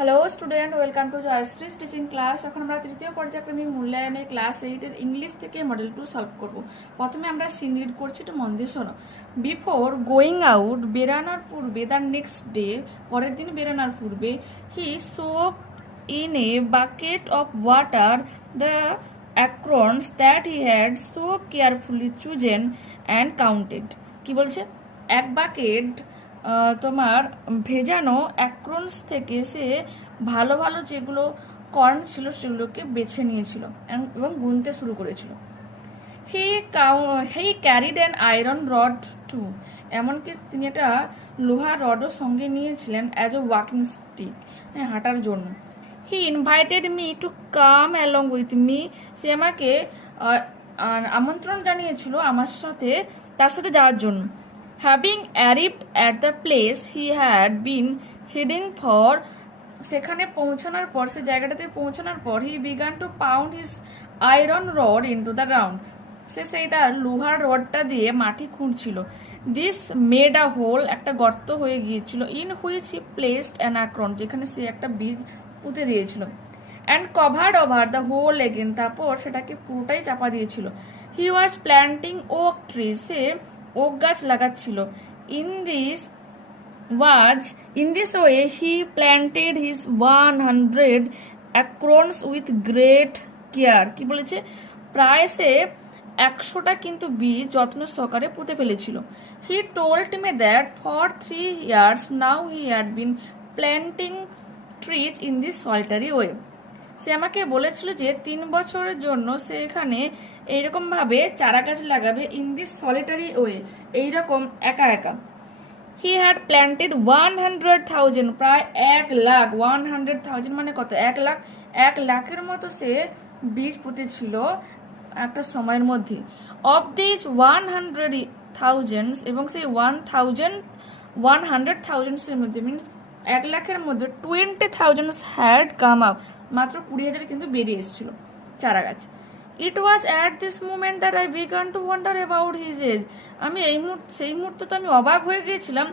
Hello student, welcome to Joyshree teaching class. এখন আমরা তৃতীয় পর্যায়ক্রমিক মূল্যায়নে ক্লাস 8 এর ইংলিশ থেকে মডেল 2 সলভ করব। প্রথমে আমরা সিন রিড করছি, একটু মন দিয়ে শোনো। বিফোর গোয়িং আউট, বেরানোর পূর্বে, দ্য নেক্সট ডে, পরের দিন বেরানোর পূর্বে, he soak in a bucket of water the acorns that he had so carefully chosen and counted. কি বলছে? এক বাকেট তোমার ভেজানো অ্যাক্রনস থেকে সে ভালো ভালো যেগুলো কর্ন ছিল সেগুলোকে বেছে নিয়েছিল এবং গুনতে শুরু করেছিল। He carried an iron rod too, এমনকি তিনি একটা লোহার রডও সঙ্গে নিয়েছিলেন অ্যাজ এ ওয়াকিং স্টিক, হাঁটার জন্য। He invited me to come along with me, সে আমাকে আমন্ত্রণ জানিয়েছিল তার সাথে যাওয়ার জন্য। Having arrived at the place he had been heading for, সেখানে পৌঁছানোর পর, সে জায়গাটাতে পৌঁছানোর পর, he began to pound his iron rod into the ground, সে সেই তার লোহার রডটা দিয়ে মাটি খুঁড়ছিল। This made a hole, একটা গর্ত হয়ে গিয়েছিল, in which he placed an akron, যেখানে সে একটা বীজ পুঁতে দিয়েছিল। And covered over the hole again, তারপর সেটাকে পুরোটাই চাপা দিয়েছিল। He was planting oak trees, সে ওক গাছ লাগাচ্ছিল। In this way he planted his 100 acorns with great care. কি বলেছে? প্রায় সে 100টা কিন্তু বীজ যত্ন সহকারে পুঁতে ফেলেছিল। He told me that for 3 years now he had been planting trees in this solitary way. সে আমাকে বলেছিল যে 3 বছরের জন্য সে এখানে এইরকম ভাবে চারা গাছ লাগাবে, ইন দিস সলিটারি ওয়ে, এইরকম একা একা। হি হ্যাড প্ল্যান্টেড 100,000, প্রায় 1 লাখ। 100,000 মানে কত? 1 লাখ। 1 লাখের মতো সে বীজ পুঁতেছিল একটা সময়ের মধ্যে। অফ দিস 100,000, এবং সেই 100,000 এর মধ্যে, মিনস 1 লাখের মধ্যে 20,000 হ্যাড কাম আপ, মাত্র 20,000 কিন্তু বেরিয়ে এসেছিল চারা গাছ। It was at this moment that I began to wonder about his age, আমি সেই মুহূর্তে তো আমি অবাক হয়ে গিয়েছিলাম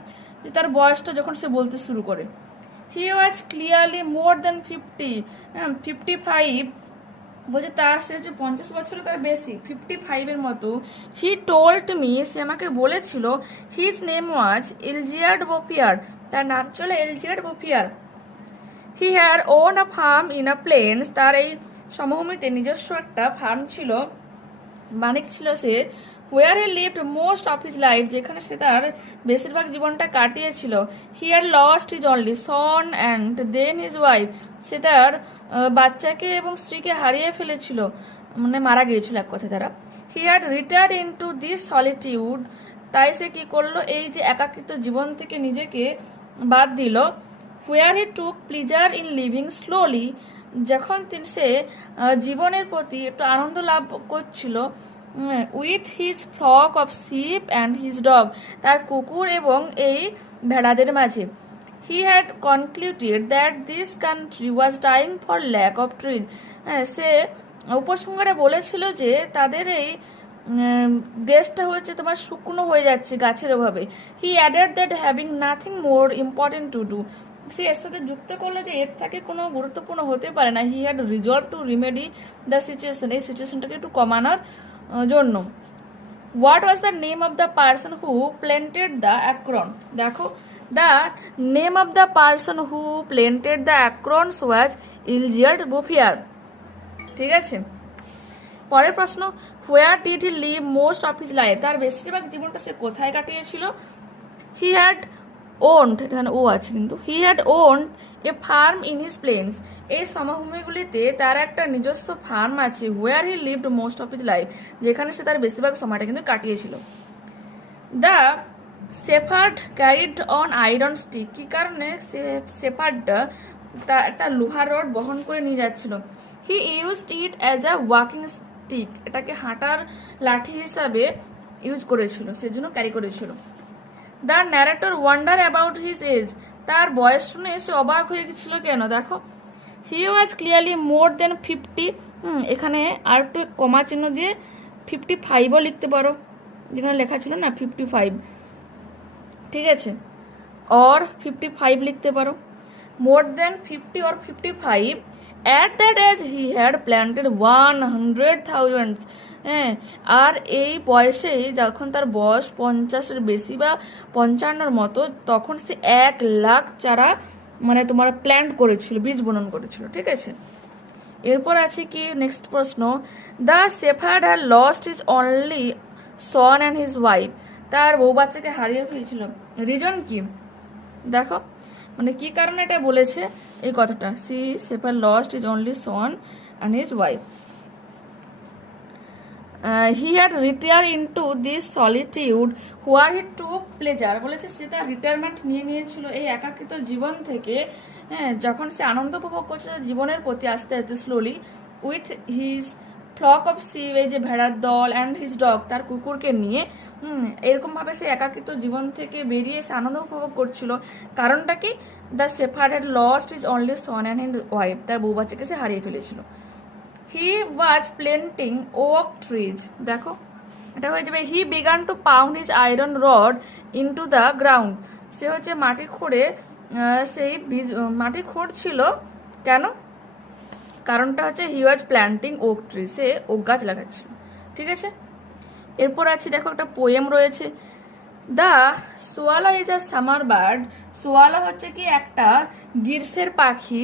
যে তার বয়সটা যখন সে বলতে শুরু করে। হি ওয়াজ ক্লিয়ারলি মোর দেন 55, বলছে তার সে যে 50 বছরের তার বেশি, 55 এর মতো। হি টোল্ড মি, সে আমাকে বলেছিল, হিজ নেম ওয়াজ এলজিয়ার্ড বোফিয়ার, তার নাম ছিল Elzeard Bouffier. He had own a farm in a plains, তার এই সমভূমিতে নিজস্ব একটা ফার্ম ছিল, মালিক ছিল সে। Where he lived most of his life, যেখানে সে তার বেশিরভাগ জীবনটা কাটিয়েছিল। He had lost his only son and then his wife, সে তার বাচ্চাকে এবং স্ত্রীকে হারিয়ে ফেলেছিল, মানে মারা গিয়েছিল এক কথা তারা। He had retired into this solitude, তাই সে কি করলো? এই যে একাকিত্ব জীবন থেকে নিজেকে বাদ দিল। Where he took pleasure in living slowly, যখন সে জীবনের প্রতি একটু আনন্দ লাভ করছিল। With his flock of sheep and his dog, তার কুকুর এবং এই ভেড়াদের মাঝে। He had concluded that this country was dying for lack of trees, সে উপসংহারে বলেছিল যে তাদের এই দেশটা হচ্ছে তোমার শুকনো হয়ে যাচ্ছে গাছের অভাবে। He added that having nothing more important to do, সে এর সাথে যুক্ত করলো যে এর থেকে কোনো গুরুত্বপূর্ণ হতে পারে না। He had resolve to remedy the situation, এই সিচুয়েশনটাকে একটু কমানোর জন্য। What was the name of the person who planted the acorn? দেখো, the name of the person who planted the acorns was Elzeard Bouffier. ঠিক আছে, পরের প্রশ্ন, where did he live most of his life, তার বেশিরভাগ জীবনটা সে কোথায় কাটিয়েছিল? He had owned, এখানে ও আছে কিন্তু, he had owned a farm in his plains, এই সমভূমিগুলিতে তার একটা নিজস্ব ফার্ম আছে। Where he lived most of his life, যেখানে সে তার বেশিরভাগ সময়টা কিন্তু কাটিয়েছিল। The shepherd carried on iron stick, কি কারণে শেফার্ডটা তার একটা লোহার রড বহন করে নিয়ে যাচ্ছিল? He used it as a walking stick, এটাকে হাঁটার লাঠি হিসাবে ইউজ করেছিল, সেজন্য ক্যারি করেছিল। The narrator wonder about his age, তার বয়স শুনে সে অবাক হয়ে গেছিল কেন? দেখো, হি ওয়াজ ক্লিয়ারলি মোর দেন 50, এখানে আর একটু কমা চিহ্ন দিয়ে 55ও লিখতে পারো, যেখানে লেখা ছিল না 55, ঠিক আছে, অর 55 লিখতে পারো। more than 50 or 55. At that age he had planted 100,000. হ্যাঁ, আর এই বয়সে যখন তার বয়স 50-এর বেশি বা 55-র মতো, তখন সে 1,00,000 চারা মানে তোমার প্ল্যান্ট করেছিল, বীজ বপন করেছিল। ঠিক আছে, এরপর আছে কি নেক্সট প্রশ্ন, the shepherd had lost his only son and his wife. তার বউ বাচ্চাকে হারিয়ে ফেলেছিল, রিজন কি দেখো, মানে কি কারণে এটা বলেছে এই কথাটা, she shepherd lost his only son and his wife. He had retire into this solitude where he took pleasure. বলেছে সে তার রিটায়ারমেন্ট নিয়ে নিয়েছিল এই একাকিত জীবন থেকে, হ্যাঁ, যখন সে আনন্দ উপভোগ করছে জীবনের প্রতি আস্তে আস্তে slowly, with his flock of sheep, এই যে ভেড়ার দল, অ্যান্ড হিজ ডগ, তার কুকুরকে নিয়ে। এরকম ভাবে সে একাকিত জীবন থেকে বেরিয়ে সে আনন্দ উপভোগ করছিল। কারণটা কি, the shepherd had lost his only son and his wife, তার বউ বাচ্চাকে সে হারিয়ে ফেলেছিল। হি ওয়াজ প্লেন্টিং ওক ট্রিজ, দেখো এটা হয়ে যাবে he began to pound his iron rod into the ground. সে হচ্ছে মাটি খুঁড়ে সেই বীজ মাটি খুঁড়ছিল, কেন, কারণটা হচ্ছে হি ওয়াজ প্ল্যান্টিং ওক ট্রি, সে ওক গাছ লাগাচ্ছিল। ঠিক আছে, এরপর আছে দেখো একটা পোয়েম রয়েছে, the swallow is a summer bird. Swallow হচ্ছে কি একটা গ্রীষ্মের পাখি।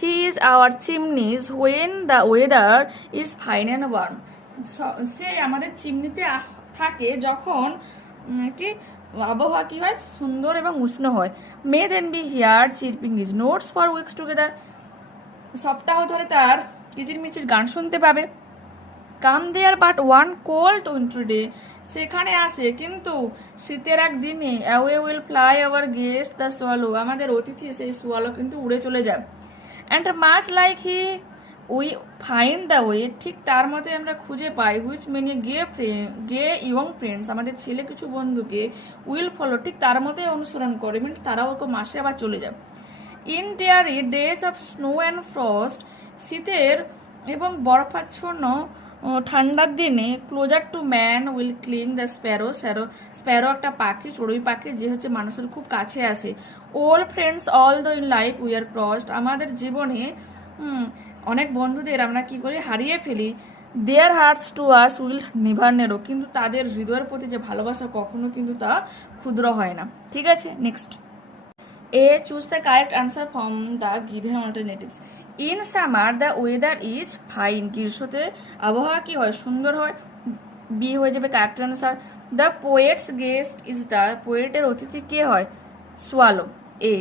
He is our chimneys when the weather is fine and warm. সে আমাদের চিমনিতে থাকে যখন কি আবহাওয়া কি হয়, সুন্দর এবং উষ্ণ হয়। May then be here chirping his notes for weeks together. সপ্তাহ ধরে তার কিচিরমিচির গান শুনতে পাবে। Come there but one cold winter day. সেখানে আসে কিন্তু শীতের এক দিনে। Away will fly our guest the swallow. আমাদের অতিথি সেই সোয়ালো কিন্তু উড়ে চলে যায়। And much like he we find the way, ঠিক তার মতে আমরা খুঁজে পাই, which many gay young friends, আমাদের ছেলে কিছু বন্ধুকে, উইল ফলো, ঠিক তার মতে অনুসরণ করে, মিনস তারাও ওরকম মাসে আবার চলে যায়। In dreary days of snow and frost, শীতের এবং বরফাচ্ছন্ন ঠান্ডার দিনে, closer to man will cling the sparrow. Sparrow একটা পাখি, চড়ুই পাখি, যে হচ্ছে মানুষের খুব কাছে আসে। Old friends all the in life we are crossed, আমাদের জীবনে অনেক বন্ধুদের আমরা কি করি, হারিয়ে ফেলি। Their hearts to us will never narrow, কিন্তু তাদের হৃদয়ের প্রতি যে ভালোবাসা কখনো কিন্তু তা ক্ষুদ্র হয় না। ঠিক আছে, next A choose the correct answer from the given alternatives. In summer the weather is fine, গ্রীষ্মতে আবহাওয়া কি হয়, সুন্দর হয়। বি হয়ে যাবে correct answer. The poet's guest is the, পোয়েটের অতিথি কে হয়, swallow. A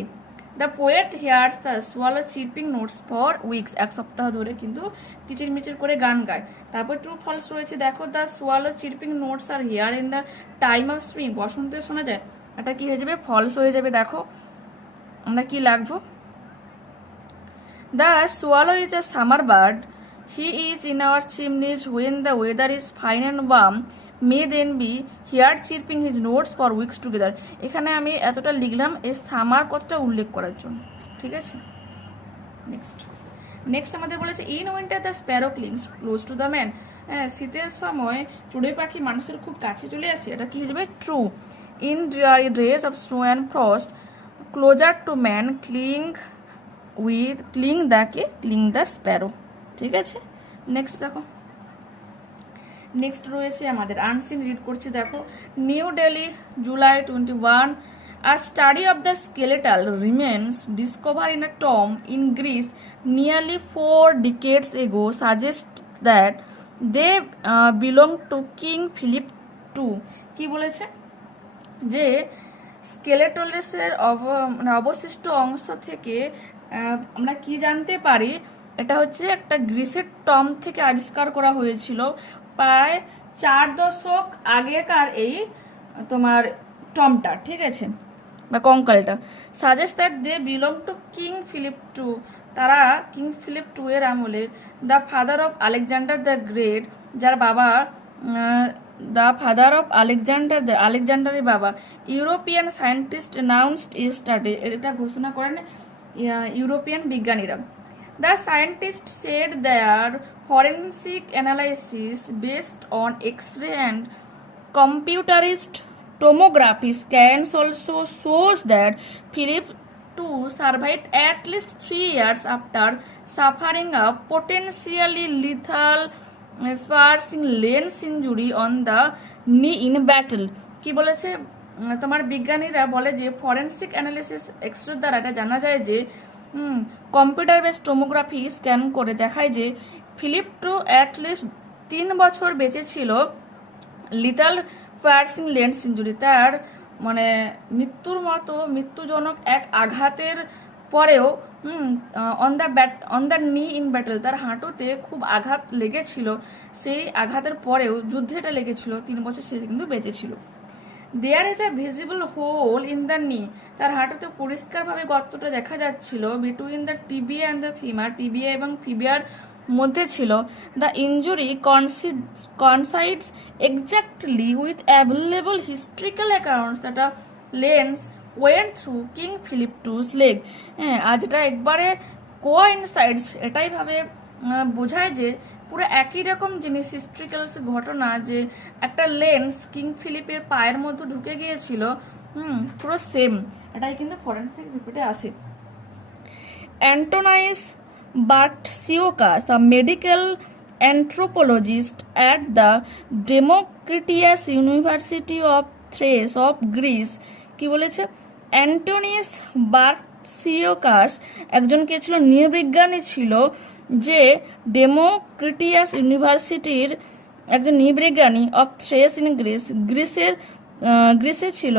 the poet hears the swallow chirping notes for weeks, এক সপ্তাহ ধরে কিন্তু কিচিরমিচির করে গান গায়। তারপর ট্রু ফলস রয়েছে দেখো, the swallow chirping notes R here in the time of spring, বসন্তে শোনা যায়। এটা কি হয়ে যাবে, ফলস হয়ে যাবে। দেখো আমরা কি লাগবো, the swallow is a summer bird, he is in our chimneys when the weather is fine and warm, may then be here chirping his notes for weeks together. এখানে আমি এতটা লিখলাম এই সামার কথাটা উল্লেখ করার জন্য। ঠিক আছে, নেক্সট আমাদের বলেছে in winter the sparrow clings close to the man. হ্যাঁ, শীতের সময় চড়ুই পাখি মানুষের খুব কাছে চলে আসে, এটা কি হয়ে যাবে, true. In dreary days of snow and frost closer to man cling the sparrow. ঠিক আছে, নেক্সট দেখো, নেক্সট রয়েছে আমাদের আনসিন, রিড করছি দেখো। New Delhi July 21, a study of the skeletal remains discovered in a tomb in Greece nearly 4 decades ago suggests that they belong to King Philip II. কি বলেছে, যে স্কেলেটলেসের অবশিষ্ট অংশ থেকে আমরা কি জানতে পারি, এটা হচ্ছে একটা গ্রিসের টম থেকে আবিষ্কার করা হয়েছিল প্রায় 4 দশক আগেকার এই তোমার টমটা। ঠিক আছে, বা কঙ্কালটা। Suggest that they belong to king Philip two, তারা কিং ফিলিপ টু এর আমলে। The father of Alexander the great, যার বাবা দ্য ফাদার অফ আলেকজান্ডারের বাবা। ইউরোপিয়ান সায়েন্টিস্ট অ্যানাউন্সড স্টাডি, এটা ঘোষণা করেন ইউরোপিয়ান বিজ্ঞানীরা। The scientist said their forensic analysis based on x-ray and computerised tomography scans also shows that Philip two survive at least 3 years after suffering a potentially lethal piercing lance injury on the knee in battle. কি বলেছে তোমার বিজ্ঞানীরা বলে যে forensic analysis এক্সরের দ্বারা এটা জানা যায় যে কম্পিউটার বেস টোমোগ্রাফি স্ক্যান করে দেখায় যে ফিলিপ টু অ্যাটলিস্ট 3 বছর বেঁচে ছিল লিথাল ফার্সিং লেন্স ইঞ্জুরি, তার মানে মৃত্যুজনক এক আঘাতের পরেও on the knee in battle, তার হাঁটুতে খুব আঘাত লেগেছিল, সেই আঘাতের পরেও যুদ্ধে এটা লেগেছিল, 3 বছর সে কিন্তু বেঁচে ছিল। There is a visible hole in the knee, তার হাঁটুতে পরিষ্কারভাবে গর্তটা দেখা যাচ্ছিল, between the tibia and the femur, tibia এবং ফিবিয়ার মধ্যে ছিল। The injury coincides exactly with available historical accounts that a lance went through king Philip two's leg. হ্যাঁ, আর যেটা একবারে কোইনসাইডস, এটাই ভাবে বোঝায় যে পুরো একই রকম জিনিস, হিস্ট্রিক্যাল ঘটনা, যে একটা লেন্স কিং ফিলিপের পায়ের মধ্যে ঢুকে গিয়েছিল, পুরো সেম, এটাই কিন্তু ফরেনসিক রিপোর্টে আসে। অ্যান্টোনাইস বার্টসিওকাস, a medical anthropologist at the Democritus University of Thrace of Greece, কি বলেছে, অ্যান্টোনিস বার্টসিওকাস একজন কে ছিল, নৃবিজ্ঞানী ছিল, যে ডেমোক্রিটিয়াস ইউনিভার্সিটির একজন নৃবিজ্ঞানী অফ থ্রেস ইন গ্রিসে ছিল,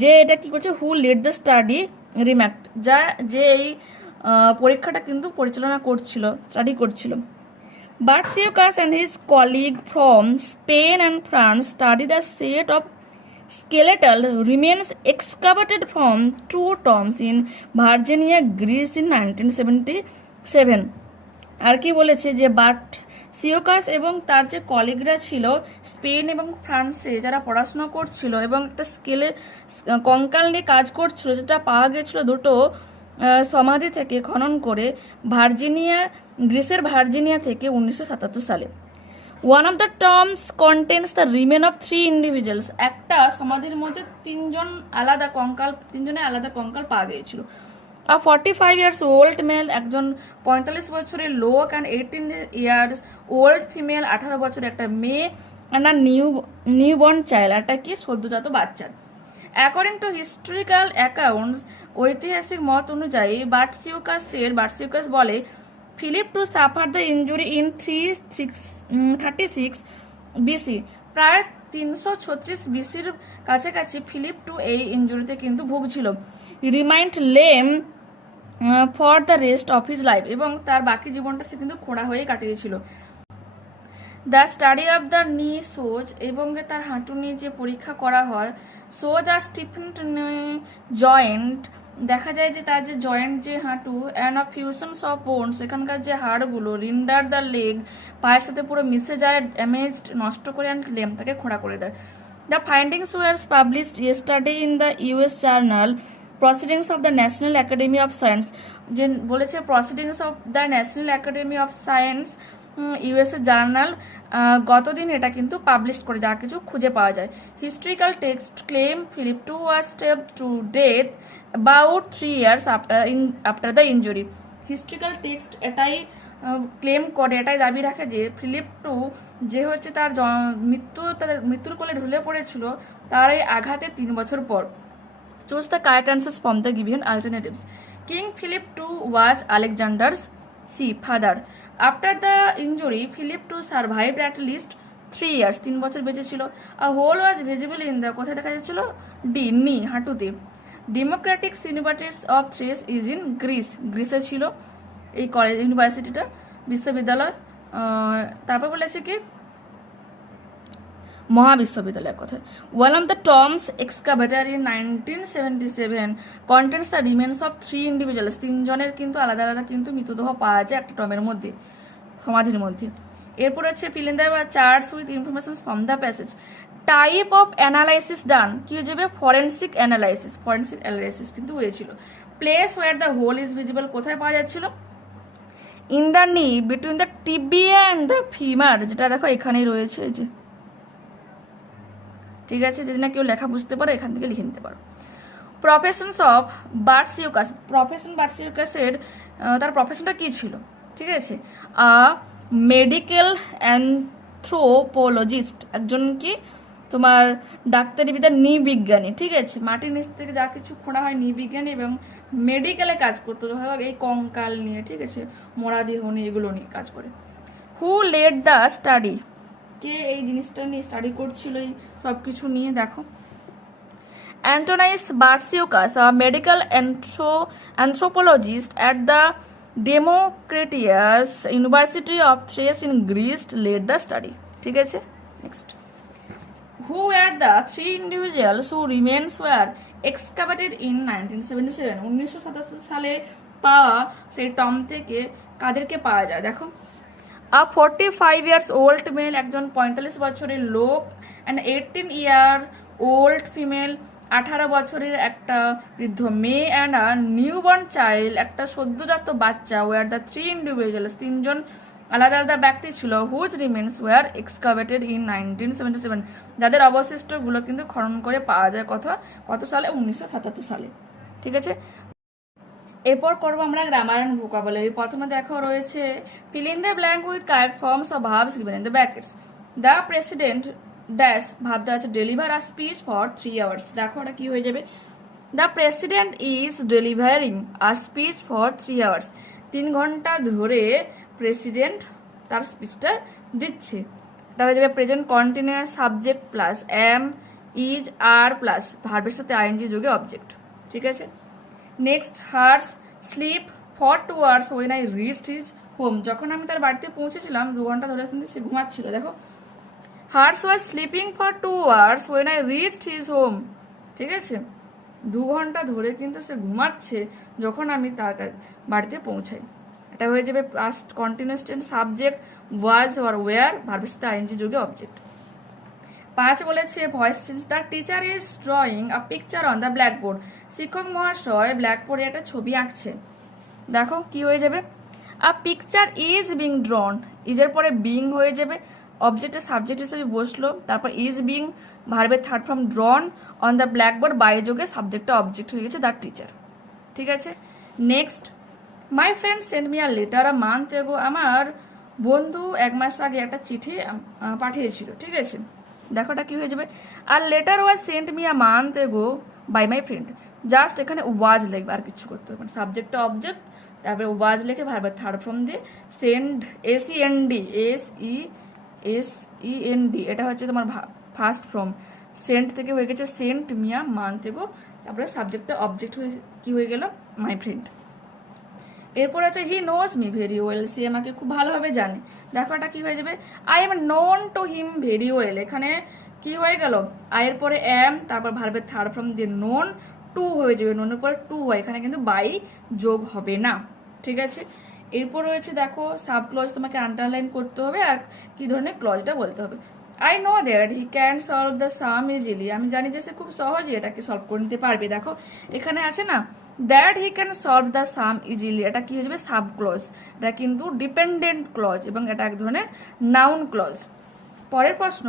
যে এটা কি করছে, হু লিড দ্য স্টাডি রিম্যাক্ট, যে এই পরীক্ষাটা কিন্তু স্টাডি করছিল। বার্টসিওকাস and his colleague from Spain and France studied a set of skeletal remains excavated from 2 tombs in Virginia, Greece in 1977। আর কি বলেছে যে বার্টসিওকাস এবং তার যে কলিগরা ছিল স্পেন এবং ফ্রান্সে, যারা পড়াশোনা করছিল এবং একটা কঙ্কাল নিয়ে কাজ করছিল, যেটা পাওয়া গেছিল দুটো সমাধি থেকে খনন করে গ্রিসের ভার্জিনিয়া থেকে 1977 সালে। One of the tombs contains the remain of 3 individuals, একটা সমাধির মধ্যে তিনজনের আলাদা কঙ্কাল পাওয়া গিয়েছিল। A 45 years old male, একজন 45 বছরের লোক, and 18 years old female, 18 বছরের একটা মেয়ে, and a newborn child, একটা কি সদ্যজাত বাচ্চা। অ্যাকর্ডিং টু হিস্ট্রিক্যাল অ্যাকাউন্টস, ঐতিহাসিক মত অনুযায়ী বার্টসিওকাস বলে Philip two suffer the injury in 336 BC, প্রায় 336 বিসির কাছাকাছি ফিলিপ টু এই ইঞ্জুরিতে কিন্তু ভুগছিল। Remained lame for the rest of his life, এবং তার বাকি জীবনটা সে কিন্তু খোঁড়া হয়ে কাটিয়েছিল। The study of the knee shows, এবং তার হাঁটুনি যে পরীক্ষা করা হয়, সোজ আর স্টিফেন্ড জয়েন্ট, দেখা যায় যে তার যে জয়েন্ট, যে হাঁটু, অ্যান্ড অফ ফিউশনস অফ বোনস, এখানকার যে হাড়গুলো, রিন্ডার দ্য লেগ, পায়ের সাথে পুরো মিশে যায়, ড্যামেজড, নষ্ট করে, অ্যান্ড লেম, তাকে খোঁড়া করে দেয়। The findings were published yesterday in the US journal proceedings of the national academy of science, যে বলেছে proceedings of the national academy of science USA journal গতদিন এটা কিন্তু পাবলিশ করে, যা কিছু খুঁজে পাওয়া যায়। Historical text claim Philip two was step to death about 3 years after the injury. Historical text এটাই ক্লেম করে, এটাই দাবি রাখে যে ফিলিপ টু যে হচ্ছে তার মৃত্যুর কোলে ঢুলে পড়েছিল তার এই আঘাতে 3 বছর পর। Choose the correct answers from the given alternatives. King Philip two was Alexander's father. After the injury Philip two survived at least 3 years, 3 বছর বেঁচে ছিল। A hole was visible in the, কোথায় দেখা যাচ্ছিল, নি, হাঁটুতে। Democratic University of Thrace is in গ্রিসে ছিল এই কলেজ, ইউনিভার্সিটিটা, বিশ্ববিদ্যালয়। তারপর বলেছে কি মহাবিশ্ববিদ্যালয়ের কথা। One of the tombs excavated in 1977 contains the remains of 3 individuals, 3 জনের কিন্তু আলাদা আলাদা কিন্তু মৃতদেহ পাওয়া যায় একটা টমের মধ্যে, সমাধির মধ্যে। এরপর হচ্ছে fill in the charts with information from the passage. Type of analysis done, কি হয়ে যাবে, ফরেন্সিক অ্যানালাইসিস কিন্তু হয়েছিল। Place where the hole is visible, কোথায় পাওয়া যাচ্ছিল, in the knee, between the tibia and the femur, যেটা দেখো এখানেই রয়েছে, যে ঠিক আছে, যদি না কেউ লেখা বুঝতে পারো এখান থেকে লিখে নিতে পারো। প্রফেশনস অফ বার্সিউকাস, প্রফেশন বার্সিউকাসের তার প্রফেশনটা কী ছিল, ঠিক আছে? মেডিকেল অ্যানথ্রোপোলজিস্ট, একজন কি তোমার ডাক্তারি বিদ্যার নৃবিজ্ঞানী, ঠিক আছে? মাটির নিচ থেকে যা কিছু খোঁড়া হয় নৃবিজ্ঞানী, এবং মেডিকেলে কাজ করতো, এই কঙ্কাল নিয়ে, ঠিক আছে, মরা দেহ নিয়ে, এগুলো নিয়ে কাজ করে। হু লেড দ্য স্টাডি, কে এই জিনিসটা নিয়ে স্টাডি করছিল, এই সব কিছু নিয়ে? দেখো, অ্যান্টোনাইস বার্সিউকাস, medical anthropologist at the Democritus University of Thrace in Greece led the study, ঠিক আছে? Next, who were the three individuals who remains were excavated in 1977, 1977 সালে পাওয়া সেই টম থেকে কাদেরকে পাওয়া যায়? দেখো, a 45 years old male, একজন 45 বছরের লোক, and 18 year old female, 18 বছরের একটা বৃদ্ধ মেয়ে, অ্যান্ড আ নিউবর্ন চাইল্ড, একটা সদ্যজাত বাচ্চা, ওয়ার দ্য থ্রি ইন্ডিভিজুয়ালস, তিনজন আলাদা আলাদা ব্যক্তি ছিল, হুজ রিমেন্স ওয়ার এক্সকাভেটেড ইন 1977, যাদের অবশিষ্টগুলো কিন্তু খনন করে পাওয়া যায় কত সালে? 1977 সালে, ঠিক আছে? এরপর করবো আমরা গ্রামার অ্যান্ড ভোকাবুলারি। প্রথমে দেখো রয়েছে feel in the blank with correct forms of verbs given in the brackets. The president dash, ভাবতে আছে deliver a speech for 3 hours। দেখো ওটা কি হয়ে যাবে? The president is delivering a speech for 3 hours। 3 ঘন্টা ধরে প্রেসিডেন্ট তার স্পিচটা দিচ্ছে। এটা হয়ে যাবে present continuous subject plus am is are plus ভার্বের সাথে আইএনজি যোগে অবজেক্ট, ঠিক আছে? Next, hers sleep for 2 hours when I reached his home. যখন আমি তার বাড়িতে পৌঁছেছিলাম 2 ঘন্টা ধরে কিন্তু সে ঘুমাচ্ছিল। দেখো, hers was sleeping for 2 hours when I reached his home, ঠিক আছে? 2 ঘন্টা ধরে কিন্তু সে ঘুমাচ্ছে যখন আমি তার বাড়িতে পৌঁছাই। এটা হয়ে যাবে past continuous tense subject was or were ভার্বের সাথে আইএনজি যোগে অবজেক্ট। 5 বলেছে voice change. The teacher is drawing a picture on the blackboard. শিক্ষক মহাশয় ব্ল্যাকবোর্ডে একটা ছবি আঁকছে। দেখো কি হয়ে যাবে? A picture is being drawn, ইজের পরে বিং হয়ে যাবে, অবজেক্টের সাবজেক্ট হিসেবে বসলো, তারপর ইজ বিং ভার্বের third form drawn on the blackboard by যোগে সাবজেক্টটা অবজেক্ট হয়ে গেছে দ্য টিচার, ঠিক আছে? Next, my friend send me a letter a month ago. আমার বন্ধু 1 মাস আগে একটা চিঠি পাঠিয়েছিল, ঠিক আছে? দেখো এটা কি হয়ে যাবে? আর letter was sent me a month ago by my friend. Just এখানে ওয়াজ লিখবে, আর কিছু করতে হবে না। সাবজেক্টটা অবজেক্ট, তারপরে ওয়াজ লিখে ভার্বের থার্ড ফর্ম দিয়ে সেন্ড SEND, এটা হচ্ছে তোমার ফার্স্ট ফর্ম। সেন্ট থেকে হয়ে গেছে সেন্ট মিয়া মান্থ এগো, তারপরে সাবজেক্টটা অবজেক্ট হয়ে কি হয়ে গেল? My friend. এরপর আছে he knows me very well, সে আমাকে খুব ভালোভাবে জানে। দেখো এটা কি হয়ে যাবে? I am known to him very well. এখানে কি হয়ে গেল? আয়ের পরে এম, তারপর ভার্বের থার্ড ফর্ম দিয়ে নোন, টু হয়ে যাবে, নোনের পরে টু হয়, এখানে কিন্তু বাই যোগ হবে না, ঠিক আছে? এরপর রয়েছে দেখো সাব ক্লজ, তোমাকে আন্ডারলাইন করতে হবে আর কি ধরনের ক্লজটা বলতে হবে। I know that he can solve the sum easily, আমি জানি যে সে খুব সহজে এটাকে সলভ করে নিতে পারবে। দেখো এখানে আছে না that he can solve the sum easily, এটা কি হয়ে যাবে? Sub clause. এটা কিন্তু ডিপেন্ডেন্ট ক্লজ এবং এটা এক ধরনের নাউন ক্লজ। পরের প্রশ্ন,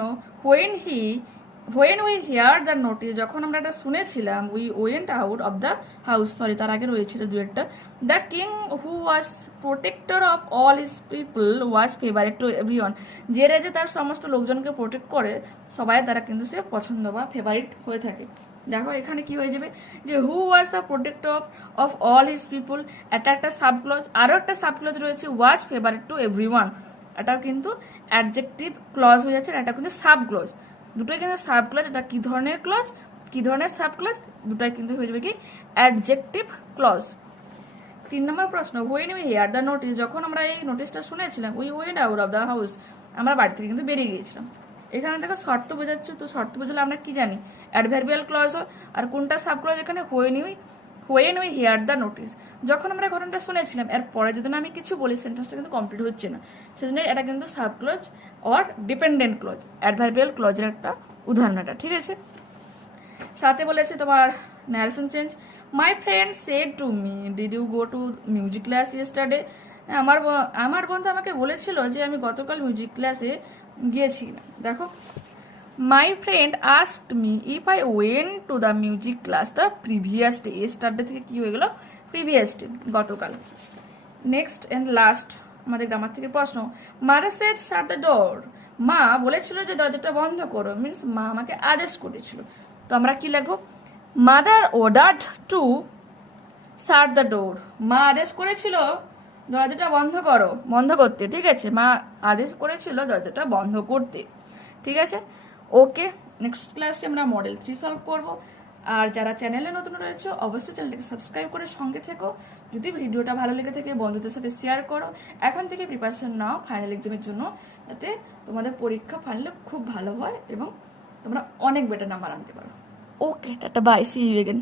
when we hear the notice, যখন আমরা এটা শুনেছিলাম, we went out of the house, sorry তার আগে রয়েছিল দুয়েরটা। The king who was protector of all his people was favorite to everyone, যে রাজা তার সমস্ত লোকজনকে প্রোটেক্ট করে সবাই তারা কিন্তু সে পছন্দ বা ফেভারিট হয়ে থাকে। দেখো এখানে কি হয়ে যাবে? যে who was the protector of all his people, এটা একটা সাবক্লজ। আরও একটা সাবক্লজ রয়েছে ওয়াজ ফেভারিট টু এভরিওয়ান, এটাও কিন্তু অ্যাডজেক্টিভ ক্লজ হয়ে যাচ্ছে, এটা কিন্তু সাবক্লজ। দুটোই কিন্তু সাবক্লজ। এটা কি ধরনের ক্লজ, কি ধরনের সাবক্লজ? দুটোই কিন্তু হয়ে যাবে কি? Adjective clause. 3 নম্বর প্রশ্ন, when we hear the notice, যখন আমরা এই নোটিশটা শুনেছিলাম, we went out of the house, আমরা বাড়ি থেকে কিন্তু বেরিয়ে গিয়েছিলাম। এখানে দেখো শর্ত বোঝাচ্ছ, তো শর্ত বোঝালে আমরা কি জানি? Adverbial clause. আর কোনটা সাবক্লজ? এখানে when we hear the notice, যখন আমরা ঘটনাটা শুনেছিলাম, এর পরে যদি আমি কিছু বলি সেন্টেন্সটা কিন্তু কমপ্লিট হচ্ছে না, সেজন্য এটা কিন্তু subclause or dependent clause, adverbial ক্লজের একটা উদাহরণ এটা, ঠিক আছে? সাথে বলেছে তোমার narration change. My friend said to me, did you go to music class yesterday? আমার বন্ধু আমাকে বলেছিল যে আমি গতকাল মিউজিক ক্লাসে গিয়েছি না। দেখো my friend asked me if I went to the music class the previous day. স্টারডে থেকে কি হয়ে গেল, প্রিভিয়াস ডে, গতকাল। নেক্সট অ্যান্ড লাস্ট আমাদের গ্রামার থেকে প্রশ্ন, mother said shut the door. মা বলেছিল যে দরজাটা বন্ধ করো, মিন্স মা আমাকে আদেশ করেছিল। তো আমরা কি লিখবো, mother ordered to shut the door. মা আদেশ করেছিল দরজাটা বন্ধ করতে, ঠিক আছে, মা আদেশ করেছিল দরজাটা বন্ধ করতে, ঠিক আছে। ওকে, নেক্সট ক্লাসে আমরা মডেল 3 সলভ করব। আর যারা চ্যানেলে নতুন রয়েছে অবশ্যই চ্যানেলটাকে সাবস্ক্রাইব করে সঙ্গে থেকো। যদি ভিডিওটা ভালো লেগে থাকে বন্ধুদের সাথে শেয়ার করো। এখন থেকে প্রিপারেশন নাও ফাইনাল এক্সামের জন্য, যাতে তোমাদের পরীক্ষা ফাইনালে খুব ভালো হয় এবং তোমরা অনেক বেটার নাম্বার আনতে পারো। Okay, tata, bye, see you again.